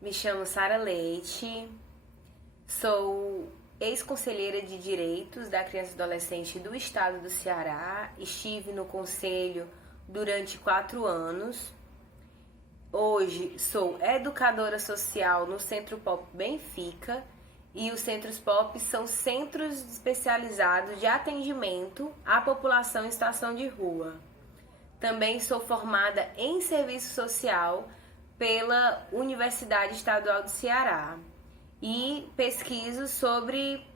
Me chamo Sara Leite, sou ex-conselheira de Direitos da Criança e Adolescente do Estado do Ceará. Estive no conselho durante 4 anos. Hoje sou educadora social no Centro Pop Benfica, e os Centros Pop são centros especializados de atendimento à população em situação de rua. Também sou formada em serviço social pela Universidade Estadual do Ceará e pesquiso sobre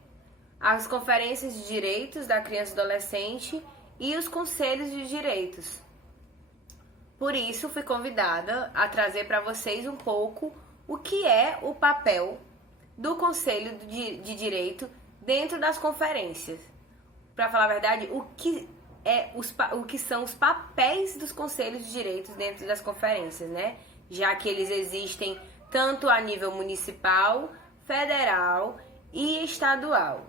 as conferências de direitos da criança e adolescente e os conselhos de direitos. Por isso, fui convidada a trazer para vocês um pouco o que é o papel do Conselho de Direito dentro das conferências. Para falar a verdade, o que são os papéis dos Conselhos de Direitos dentro das conferências, né? Já que eles existem tanto a nível municipal, federal e estadual.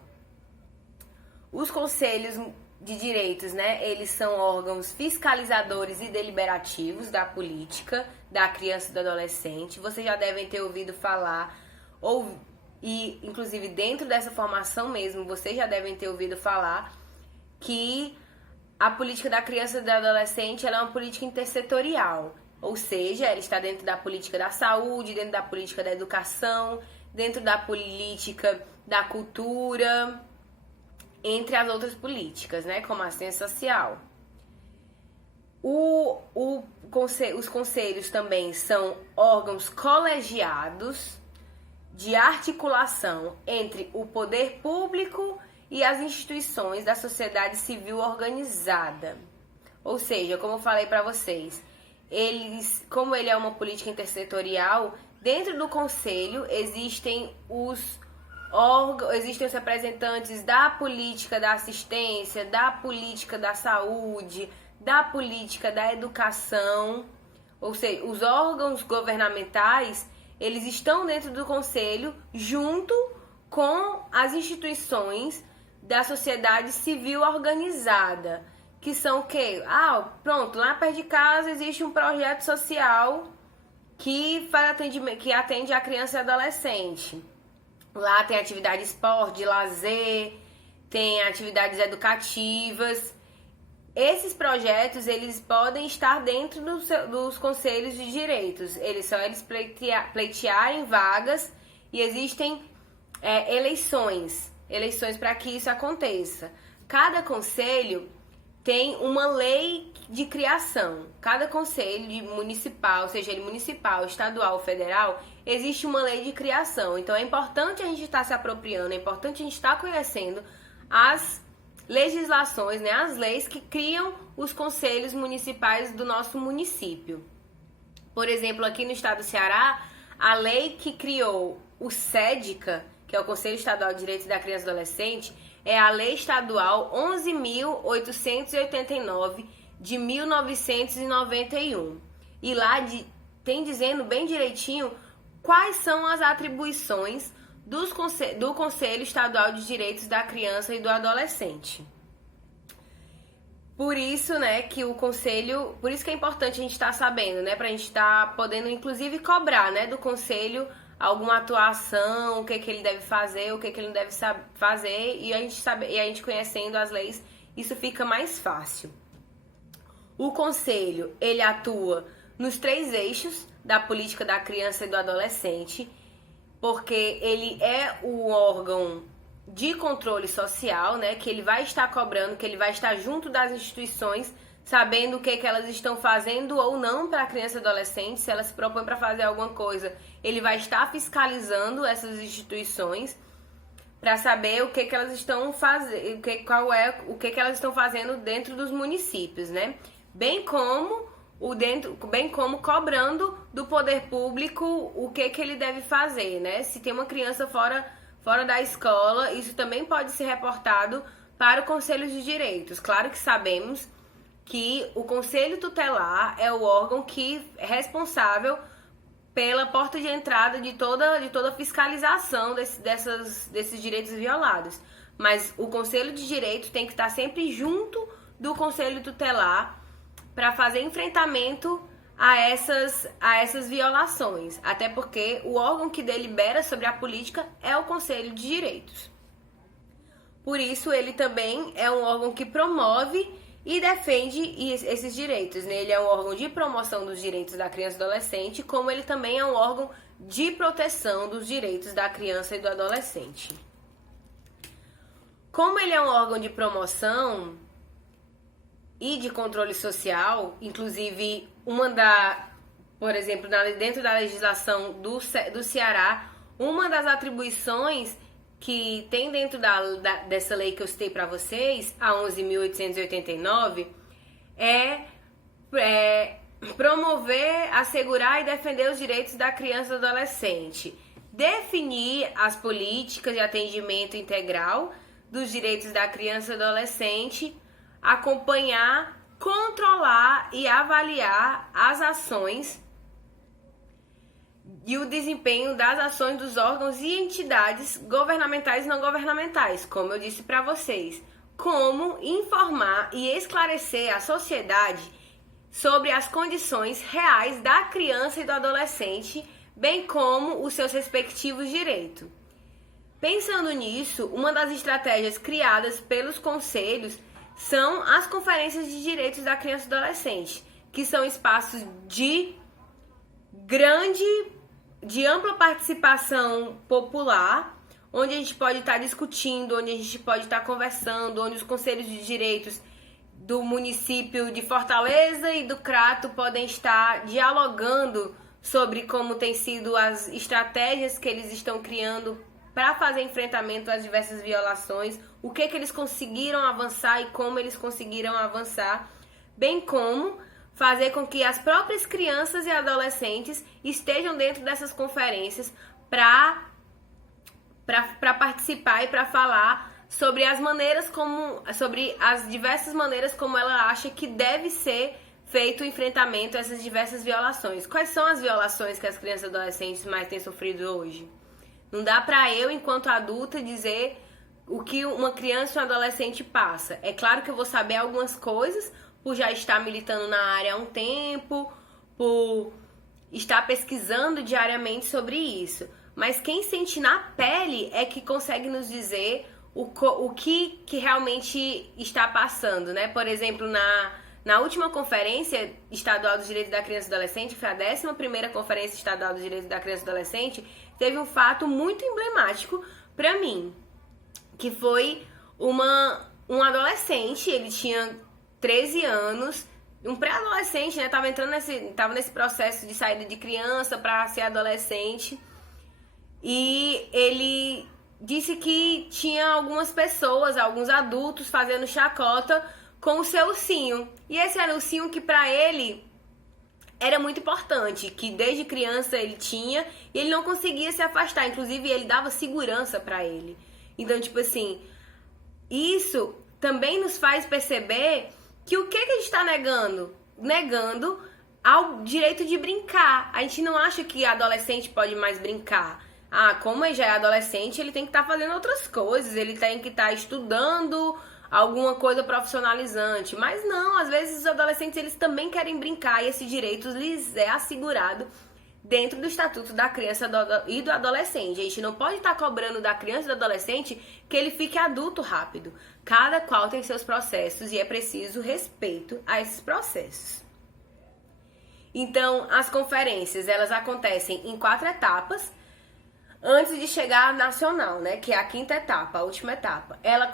Os Conselhos de Direitos, né? Eles são órgãos fiscalizadores e deliberativos da política da criança e do adolescente. Vocês já devem ter ouvido falar, e inclusive dentro dessa formação mesmo, vocês já devem ter ouvido falar que a política da criança e do adolescente ela é uma política intersetorial, ou seja, ela está dentro da política da saúde, dentro da política da educação, dentro da política da cultura, entre as outras políticas, né, como a assistência social. Os conselhos também são órgãos colegiados de articulação entre o poder público e as instituições da sociedade civil organizada. Ou seja, como eu falei para vocês, como ele é uma política intersetorial, dentro do conselho existem os representantes da política da assistência, da política da saúde, da política da educação, ou seja, os órgãos governamentais, eles estão dentro do conselho junto com as instituições da sociedade civil organizada, que são o quê? Pronto, lá perto de casa existe um projeto social que atende a criança e adolescente. Lá tem atividade de esporte, de lazer, tem atividades educativas. Esses projetos, eles podem estar dentro dos conselhos de direitos. Eles pleitearem vagas e existem eleições para que isso aconteça. Cada conselho tem uma lei de criação. Cada conselho municipal, seja ele municipal, estadual ou federal, existe uma lei de criação. Então é importante a gente estar se apropriando, é importante a gente estar conhecendo as legislações, né, as leis que criam os conselhos municipais do nosso município. Por exemplo, aqui no estado do Ceará, a lei que criou o SEDICA, que é o Conselho Estadual de Direitos da Criança e Adolescente, é a Lei Estadual 11.889 de 1991. E lá tem dizendo bem direitinho quais são as atribuições do Conselho Estadual de Direitos da Criança e do Adolescente. Por isso, né, por isso que é importante a gente estar sabendo, né, pra gente estar podendo inclusive cobrar, né, do conselho alguma atuação, o que ele deve fazer, o que ele não deve fazer, e a gente conhecendo as leis, isso fica mais fácil. O conselho, ele atua nos 3 eixos da política da criança e do adolescente, porque ele é o órgão de controle social, né, que ele vai estar cobrando, que ele vai estar junto das instituições, sabendo o que elas estão fazendo ou não para a criança e adolescente. Se ela se propõe para fazer alguma coisa, ele vai estar fiscalizando essas instituições para saber o que elas estão fazendo, o que elas estão fazendo dentro dos municípios, né? Bem como cobrando do poder público o que ele deve fazer, né? Se tem uma criança fora da escola, isso também pode ser reportado para o Conselho de Direitos. Claro que sabemos que o Conselho Tutelar é o órgão que é responsável pela porta de entrada de toda fiscalização desses direitos violados. Mas o Conselho de Direitos tem que estar sempre junto do Conselho Tutelar para fazer enfrentamento a essas violações, até porque o órgão que delibera sobre a política é o Conselho de Direitos. Por isso, ele também é um órgão que promove e defende esses direitos, né? Ele é um órgão de promoção dos direitos da criança e do adolescente, como ele também é um órgão de proteção dos direitos da criança e do adolescente. Como ele é um órgão de promoção e de controle social, inclusive por exemplo, dentro da legislação do Ceará, uma das atribuições que tem dentro dessa lei que eu citei para vocês, a 11.889, é promover, assegurar e defender os direitos da criança e do adolescente, definir as políticas de atendimento integral dos direitos da criança e do adolescente, acompanhar, controlar e avaliar as ações e o desempenho das ações dos órgãos e entidades governamentais e não governamentais, como eu disse para vocês, como informar e esclarecer a sociedade sobre as condições reais da criança e do adolescente, bem como os seus respectivos direitos. Pensando nisso, uma das estratégias criadas pelos conselhos são as conferências de direitos da criança e do adolescente, que são espaços de ampla participação popular, onde a gente pode estar discutindo, onde a gente pode estar conversando, onde os conselhos de direitos do município de Fortaleza e do Crato podem estar dialogando sobre como tem sido as estratégias que eles estão criando para fazer enfrentamento às diversas violações, o que eles conseguiram avançar e como eles conseguiram avançar, bem como fazer com que as próprias crianças e adolescentes estejam dentro dessas conferências para participar e para falar sobre sobre as diversas maneiras como ela acha que deve ser feito o enfrentamento a essas diversas violações. Quais são as violações que as crianças e adolescentes mais têm sofrido hoje? Não dá para eu, enquanto adulta, dizer o que uma criança ou um adolescente passa. É claro que eu vou saber algumas coisas por já estar militando na área há um tempo, por estar pesquisando diariamente sobre isso. Mas quem sente na pele é que consegue nos dizer o que realmente está passando, né? Por exemplo, na última Conferência Estadual dos Direitos da Criança e do Adolescente, foi a 11ª Conferência Estadual dos Direitos da Criança e do Adolescente, teve um fato muito emblemático para mim, que foi um adolescente, ele tinha 13 anos, um pré-adolescente, né? Tava nesse processo de saída de criança para ser adolescente. E ele disse que tinha algumas pessoas, alguns adultos fazendo chacota com o seu ursinho. E esse era o ursinho que para ele era muito importante, que desde criança ele tinha e ele não conseguia se afastar. Inclusive, ele dava segurança para ele. Então, tipo assim, isso também nos faz perceber que o que a gente está negando? Negando ao direito de brincar. A gente não acha que adolescente pode mais brincar. Ah, como ele já é adolescente, ele tem que estar fazendo outras coisas, ele tem que estar estudando alguma coisa profissionalizante. Mas não, às vezes os adolescentes eles também querem brincar e esse direito lhes é assegurado dentro do Estatuto da Criança e do Adolescente. A gente não pode estar cobrando da criança e do adolescente que ele fique adulto rápido. Cada qual tem seus processos e é preciso respeito a esses processos. Então, as conferências, elas acontecem em 4 etapas, antes de chegar à nacional, né, que é a 5ª etapa, a última etapa. Ela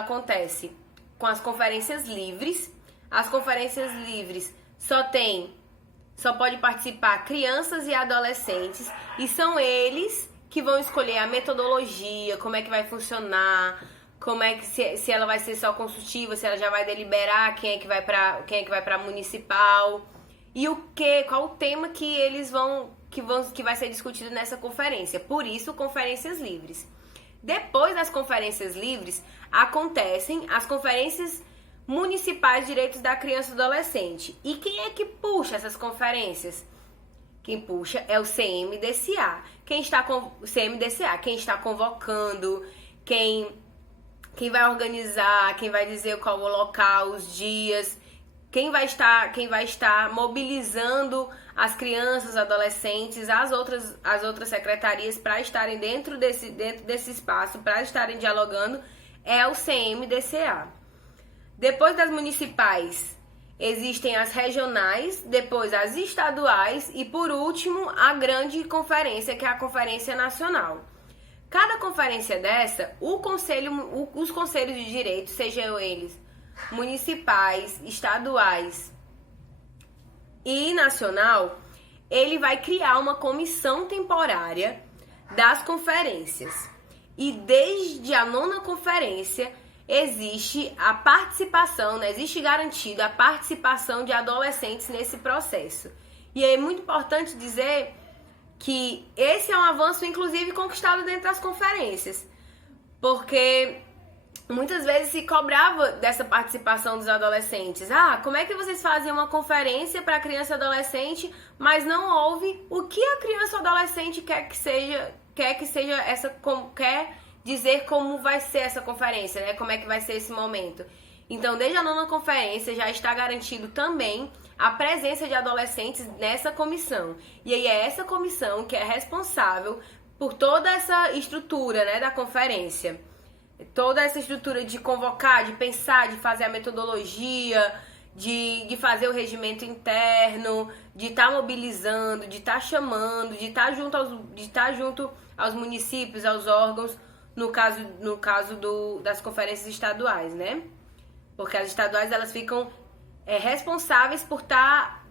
acontece com as conferências livres. As conferências livres só pode participar crianças e adolescentes, e são eles que vão escolher a metodologia, como é que vai funcionar, como é que se ela vai ser só consultiva, se ela já vai deliberar quem é que vai para municipal e qual o tema que eles que vai ser discutido nessa conferência. Por isso, conferências livres. Depois das conferências livres, acontecem as conferências municipais de direitos da criança e do adolescente. E quem é que puxa essas conferências? Quem puxa é o CMDCA. Quem está convocando, quem vai organizar, quem vai dizer qual o local, os dias, quem vai estar mobilizando as crianças, adolescentes, as outras secretarias para estarem dentro desse espaço, para estarem dialogando, é o CMDCA. Depois das municipais, existem as regionais, depois as estaduais e, por último, a grande conferência, que é a Conferência Nacional. Cada conferência dessa, os conselhos de direito, sejam eles municipais, estaduais e nacional, ele vai criar uma comissão temporária das conferências. E desde a 9ª conferência existe a participação, né? Existe garantida a participação de adolescentes nesse processo. E é muito importante dizer que esse é um avanço, inclusive, conquistado dentro das conferências, porque muitas vezes se cobrava dessa participação dos adolescentes. Como é que vocês fazem uma conferência para criança e adolescente, mas não houve o que a criança ou adolescente quer dizer como vai ser essa conferência, né? Como é que vai ser esse momento. Então, desde a 9ª conferência já está garantido também a presença de adolescentes nessa comissão. E aí é essa comissão que é responsável por toda essa estrutura, né, da conferência. Toda essa estrutura de convocar, de pensar, de fazer a metodologia, de fazer o regimento interno, de estar mobilizando, de estar chamando, de estar junto aos municípios, aos órgãos, no caso das conferências estaduais, né? Porque as estaduais, elas ficam responsáveis por estar...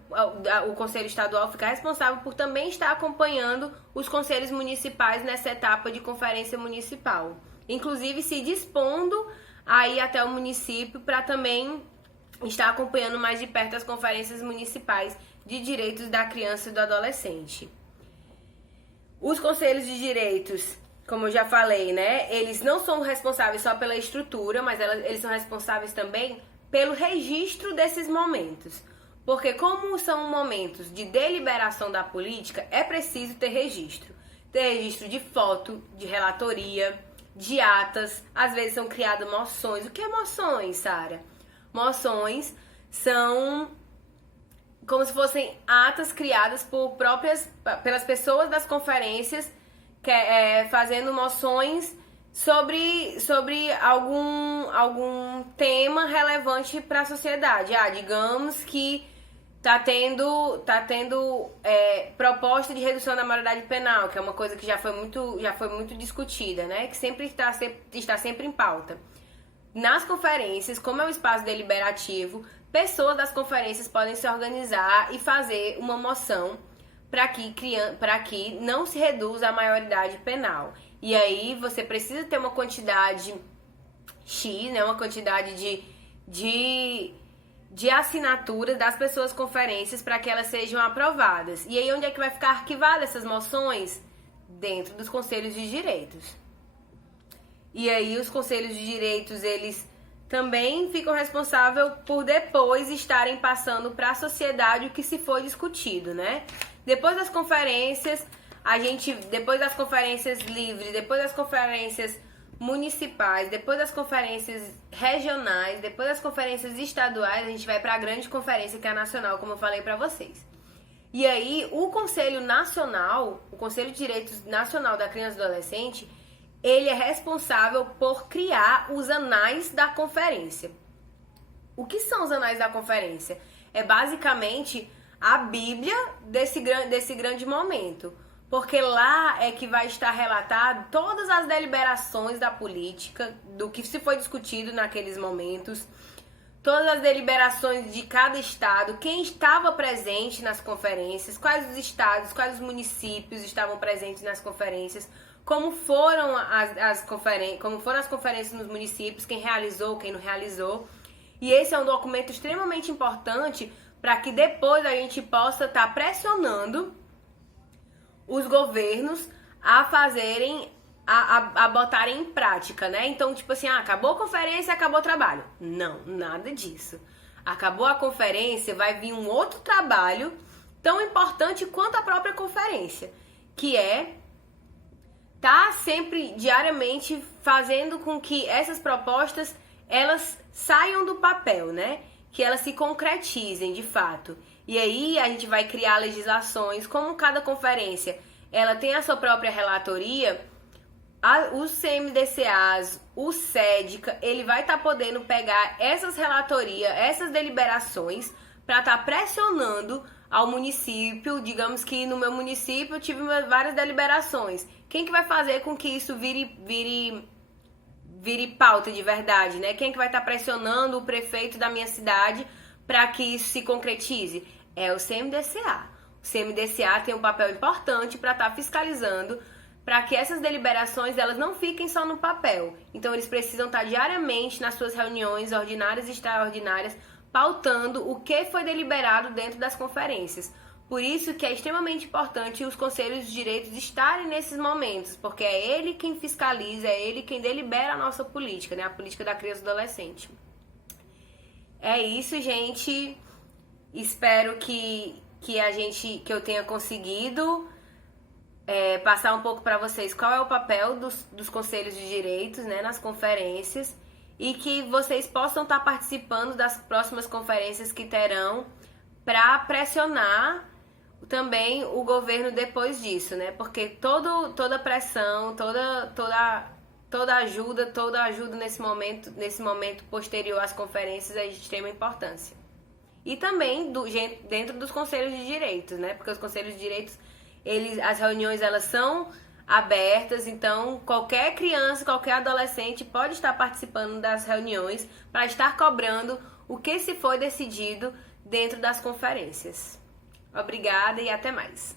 O Conselho Estadual fica responsável por também estar acompanhando os conselhos municipais nessa etapa de conferência municipal. Inclusive se dispondo a ir até o município para também estar acompanhando mais de perto as conferências municipais de direitos da criança e do adolescente. Os conselhos de direitos, como eu já falei, né, eles não são responsáveis só pela estrutura, mas eles são responsáveis também pelo registro desses momentos. Porque como são momentos de deliberação da política, é preciso ter registro. Ter registro de foto, de relatoria, de atas. Às vezes são criadas moções. O que é moções, Sara? Moções são como se fossem atas criadas pelas pessoas das conferências, fazendo moções sobre algum tema relevante para a sociedade. Digamos que tá tendo proposta de redução da maioridade penal, que é uma coisa que já foi muito discutida, né? Que sempre está sempre em pauta. Nas conferências, como é um espaço deliberativo, pessoas das conferências podem se organizar e fazer uma moção para que não se reduza a maioridade penal. E aí você precisa ter uma quantidade X, né? Uma quantidade de assinaturas das pessoas conferências para que elas sejam aprovadas. E aí onde é que vai ficar arquivadas essas moções? Dentro dos conselhos de direitos. E aí os conselhos de direitos, eles também ficam responsáveis por depois estarem passando para a sociedade o que se foi discutido, né? Depois das conferências, depois das conferências livres, depois das conferências municipais, depois das conferências regionais, depois das conferências estaduais, a gente vai para a grande conferência, que é a nacional, como eu falei para vocês. E aí, o Conselho Nacional, o Conselho de Direitos Nacional da Criança e do Adolescente, ele é responsável por criar os anais da conferência. O que são os anais da conferência? É basicamente a Bíblia desse grande momento. Porque lá é que vai estar relatado todas as deliberações da política, do que se foi discutido naqueles momentos, todas as deliberações de cada estado, quem estava presente nas conferências, quais os estados, quais os municípios estavam presentes nas conferências, como foram as conferências nos municípios, quem realizou, quem não realizou. E esse é um documento extremamente importante para que depois a gente possa estar pressionando os governos a fazerem, a botarem em prática, né? Então, tipo assim, acabou a conferência, acabou o trabalho. Não, nada disso. Acabou a conferência, vai vir um outro trabalho tão importante quanto a própria conferência, que é tá sempre, diariamente, fazendo com que essas propostas, elas saiam do papel, né? que elas se concretizem de fato. E aí a gente vai criar legislações, como cada conferência ela tem a sua própria relatoria, os CMDCAs, o SEDCA, ele vai estar podendo pegar essas relatorias, essas deliberações, para estar pressionando ao município. Digamos que no meu município eu tive várias deliberações. Quem que vai fazer com que isso vire pauta de verdade, né? Quem que vai estar pressionando o prefeito da minha cidade para que isso se concretize? É o CMDCA. O CMDCA tem um papel importante para estar fiscalizando, para que essas deliberações elas não fiquem só no papel. Então eles precisam estar diariamente nas suas reuniões ordinárias e extraordinárias, pautando o que foi deliberado dentro das conferências. Por isso que é extremamente importante os conselhos de direitos estarem nesses momentos, porque é ele quem fiscaliza, é ele quem delibera a nossa política, né? A política da criança e do adolescente. É isso, gente. Espero que eu tenha conseguido passar um pouco para vocês qual é o papel dos conselhos de direitos, né, nas conferências, e que vocês possam estar participando das próximas conferências que terão para pressionar também o governo depois disso, né? Porque toda pressão, toda ajuda nesse momento posterior às conferências é de extrema importância. E também dentro dos conselhos de direitos, né? Porque os conselhos de direitos, as reuniões elas são abertas, então qualquer criança, qualquer adolescente pode estar participando das reuniões para estar cobrando o que se foi decidido dentro das conferências. Obrigada e até mais.